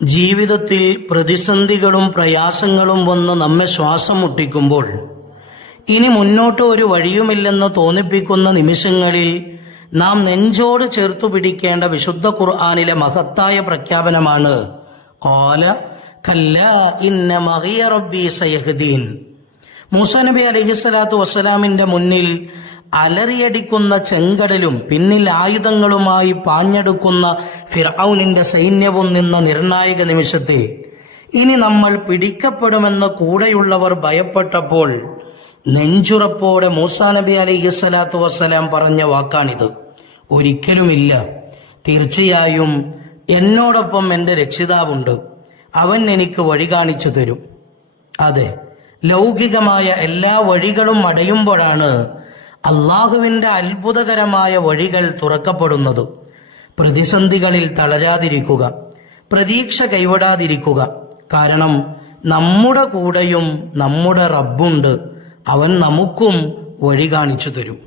ജീവിതത്തിൽ പ്രതിസന്ധികളും പ്രയാസങ്ങളും വന്ന് നമ്മെ ശ്വാസം മുട്ടിക്കുമ്പോൾ ഇനി മുന്നോട്ട് ഒരു വഴിയുമില്ലെന്ന് തോന്നിപ്പിക്കുന്ന നിമിഷങ്ങളിൽ നാം നെഞ്ചോട് ചേർത്തു പിടിക്കേണ്ട വിശുദ്ധ ഖുർആനിലെ മഹത്തായ പ്രഖ്യാപനമാണ് ഖാല കല്ലാ ഇന്ന മഗിയ റബ്ബി സയഹ്ദീൻ. മൂസാ നബി അലൈഹിസ്സലാത്തു വസ്സലാമിന്റെ മുന്നിൽ അലറിയടിക്കുന്ന ചെങ്കടലും പിന്നിൽ ആയുധങ്ങളുമായി പാഞ്ഞെടുക്കുന്ന ഫിർഔനിന്റെ സൈന്യവും നിന്ന നിർണായക നിമിഷത്തിൽ ഇനി നമ്മൾ പിടിക്കപ്പെടുമെന്ന് കൂടെയുള്ളവർ ഭയപ്പെട്ടപ്പോൾ നെഞ്ചുറപ്പോടെ മൂസാ നബി അലൈഹിസ്സലാത്തു വസ്സലാം പറഞ്ഞ വാക്കാണിത്. ഒരിക്കലുമില്ല, തീർച്ചയായും എന്നോടൊപ്പം എൻ്റെ രക്ഷിതാവുണ്ട്, അവൻ എനിക്ക് വഴി കാണിച്ചു തരും. അതെ, ലൗകികമായ എല്ലാ വഴികളും അടയുമ്പോഴാണ് അള്ളാഹുവിൻ്റെ അത്ഭുതകരമായ വഴികൾ തുറക്കപ്പെടുന്നത്. പ്രതിസന്ധികളിൽ തളരാതിരിക്കുക, പ്രതീക്ഷ കൈവിടാതിരിക്കുക. കാരണം നമ്മുടെ കൂടെയും നമ്മുടെ റബ്ബുണ്ട്, അവൻ നമുക്കും വഴി കാണിച്ചു തരും.